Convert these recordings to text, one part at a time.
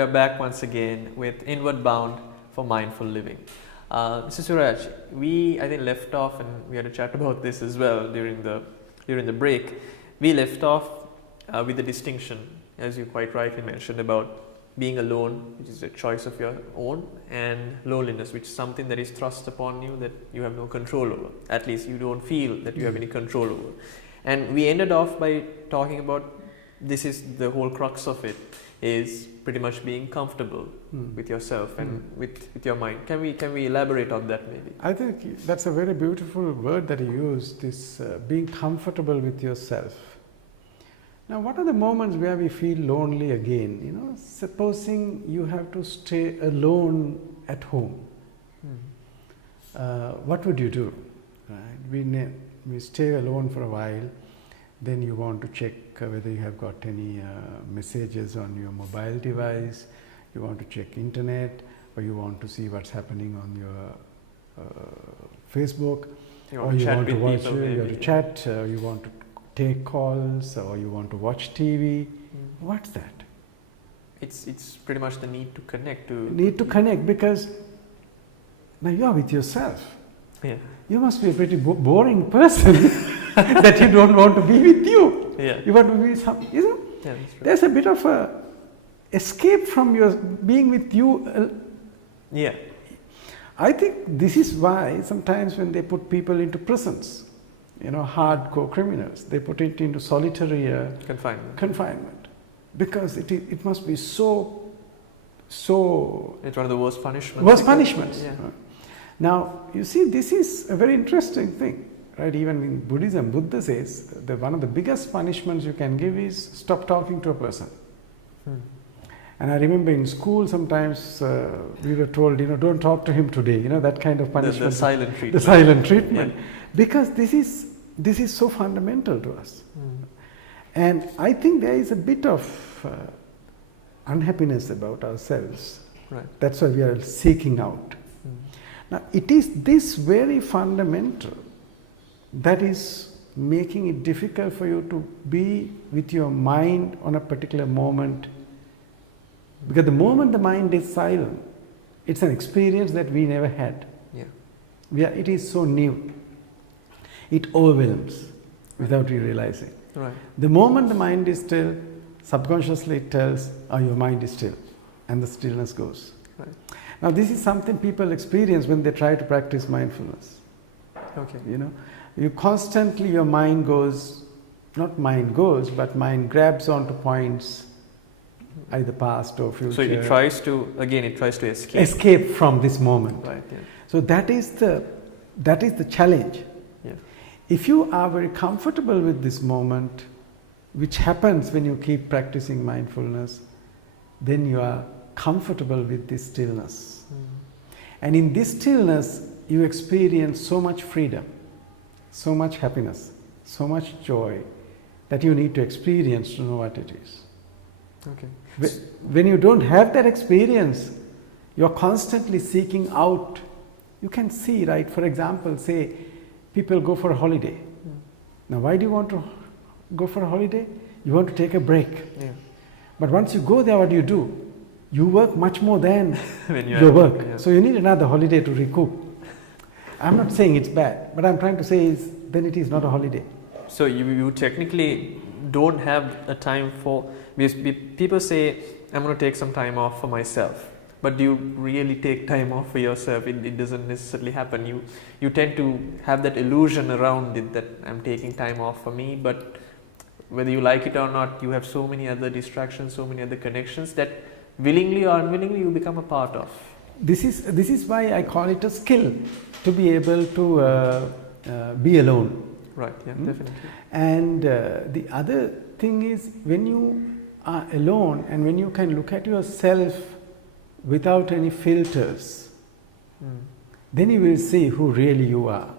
we are back once again with Inward Bound for Mindful Living. Mr. Suraj, I think left off, and we had a chat about this as well during the break. We left off with the distinction, as you quite rightly mentioned, about being alone, which is a choice of your own, and loneliness, which is something that is thrust upon you that you have no control over. At least you don't feel that you have any control over. And we ended off by talking about this is the whole crux of it, is pretty much being comfortable with yourself and with your mind. Can we elaborate on that maybe? I think that's a very beautiful word that you used, this being comfortable with yourself. Now, what are the moments where we feel lonely again? You know, supposing you have to stay alone at home. What would you do? Right? We stay alone for a while, then you want to check whether you have got any messages on your mobile device, you want to check internet, or you want to see what's happening on your Facebook, or you want to watch, you want to chat, you want to take calls, or you want to watch TV. What's that? It's pretty much the need to connect. Need to connect, because now you are with yourself. Yeah. You must be a pretty boring person that you don't want to be with you. Yeah. You want to be some, you know. Yeah, that's true. There's a bit of a escape from your being with you. Yeah. I think this is why sometimes when they put people into prisons, you know, hardcore criminals, they put it into solitary confinement, because it must be so. It's one of the worst punishments. Worst punishments. Yeah. Now, you see, this is a very interesting thing, right? Even in Buddhism, Buddha says that one of the biggest punishments you can give is stop talking to a person. And I remember in school sometimes we were told, you know, don't talk to him today, you know, that kind of punishment. The silent treatment. The silent treatment. Yeah. Because this is so fundamental to us. And I think there is a bit of unhappiness about ourselves. Right. That's why we are seeking out. Now, it is this very fundamental that is making it difficult for you to be with your mind on a particular moment. Because the moment the mind is silent, it's an experience that we never had. Yeah. It is so new. It overwhelms without you realizing. Right. The moment the mind is still, subconsciously it tells, oh, your mind is still, and the stillness goes. Right. Now, this is something people experience when they try to practice mindfulness. Okay. You know, you constantly, your mind goes, not mind goes, but mind grabs onto points, either past or future. So it tries to escape. Escape from this moment. Right. Yeah. So that is the challenge. Yeah. If you are very comfortable with this moment, which happens when you keep practicing mindfulness, then you are comfortable with this stillness. And in this stillness, you experience so much freedom, so much happiness, so much joy that you need to experience to know what it is. Okay. When you don't have that experience, you're constantly seeking out. You can see, right? For example, say people go for a holiday. Now, why do you want to go for a holiday? You want to take a break. Yeah. But once you go there, what do? You work much more than your work. Yeah. So you need another holiday to recoup. I'm not saying it's bad, but I'm trying to say is then it is not a holiday. So you technically don't have a time for, because people say, I'm going to take some time off for myself. But do you really take time off for yourself? It doesn't necessarily happen. You tend to have that illusion around it that I'm taking time off for me, but whether you like it or not, you have so many other distractions, so many other connections that willingly or unwillingly you become a part of. This is why I call it a skill, to be able to be alone. Right, yeah, definitely. And the other thing is, when you are alone and when you can look at yourself without any filters, then you will see who really you are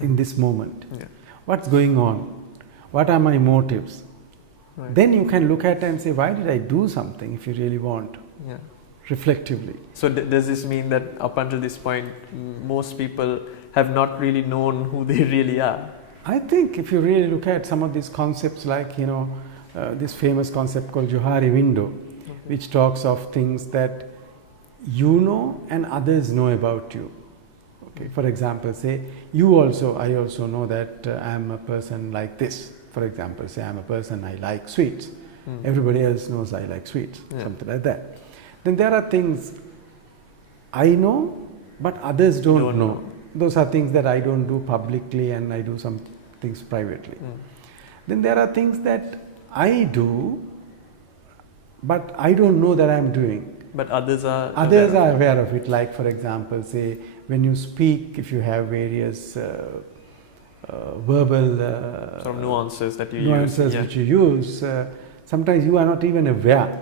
in this moment. Yeah. What's going on? What are my motives? Right. Then you can look at it and say, why did I do something, if you really want to, Yeah. reflectively. So does this mean that up until this point, most people have not really known who they really are? I think if you really look at some of these concepts, like, this famous concept called Johari window, which talks of things that you know and others know about you. Okay, for example, say I also know that I am a person like this. For example, say I am a person, I like sweets. Everybody else knows I like sweets, something like that. Then there are things I know, but others don't know. Those are things that I don't do publicly, and I do some things privately. Then there are things that I do, but I don't know that I am doing. But others are aware of it. Like, for example, say when you speak, if you have various verbal sort of nuances that you use, which you use, sometimes you are not even aware,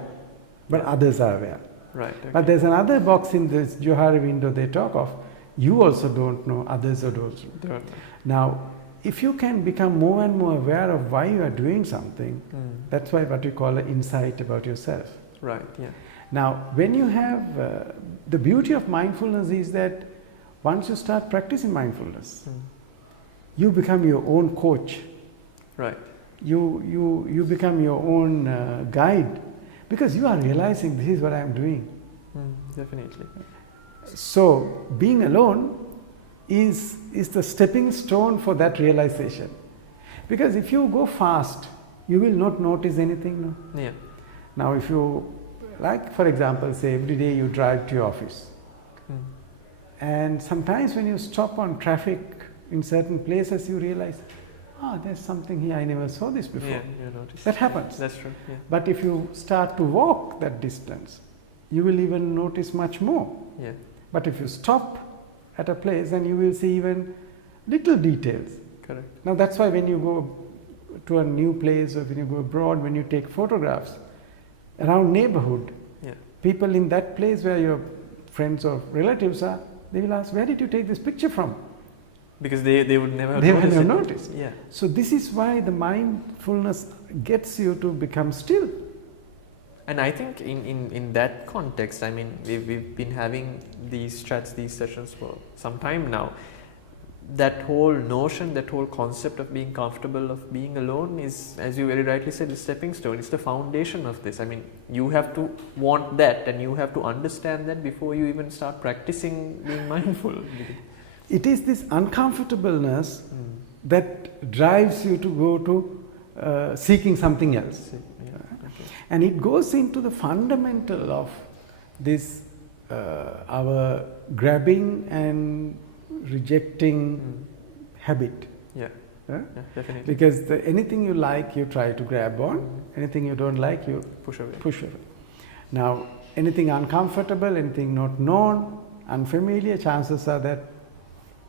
but others are aware. Right. Okay. But there's another box in this Johari window they talk of. You also don't know, others don't know. Now, if you can become more and more aware of why you are doing something, that's why what we call an insight about yourself. Right. Yeah. Now, when you have the beauty of mindfulness is that once you start practicing mindfulness, you become your own coach. Right. You become your own guide, because you are realizing this is what I am doing. Definitely. So being alone is the stepping stone for that realization. Because if you go fast, you will not notice anything. No? Yeah. Now, if you, like for example, say every day you drive to your office, and sometimes when you stop on traffic in certain places, you realize, there's something here, I never saw this before. Yeah, you notice. That happens. That's true. Yeah. But if you start to walk that distance, you will even notice much more. Yeah. But if you stop at a place, then you will see even little details. Correct. Now that's why when you go to a new place, or when you go abroad, when you take photographs around neighborhood, people in that place where your friends or relatives are, they will ask, where did you take this picture from? Because they would never have noticed. Yeah. So this is why the mindfulness gets you to become still. And I think in that context, I mean, we've been having these sessions for some time now. That whole notion, that whole concept of being comfortable, of being alone is, as you very rightly said, the stepping stone. It's the foundation of this. I mean, you have to want that, and you have to understand that before you even start practicing being mindful. It is this uncomfortableness that drives you to go to seeking something else. And it goes into the fundamental of this, our grabbing and rejecting habit. Yeah, definitely. Because anything you like, you try to grab on. Anything you don't like, you push away. Now, anything uncomfortable, anything not known, unfamiliar, chances are that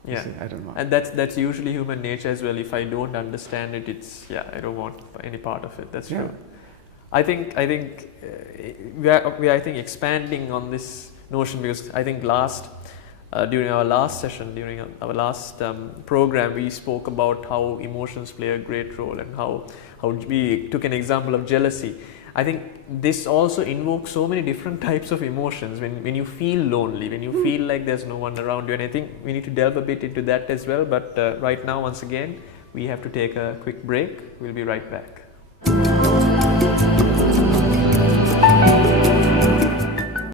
I don't know. And that's usually human nature as well. If I don't understand it, it's I don't want any part of it. That's true. I think we are expanding on this notion, because I think during our last session, during our last program, we spoke about how emotions play a great role, and how we took an example of jealousy. I think this also invokes so many different types of emotions. When you feel lonely, when you feel like there's no one around you, and I think we need to delve a bit into that as well. But right now, once again, we have to take a quick break. We'll be right back.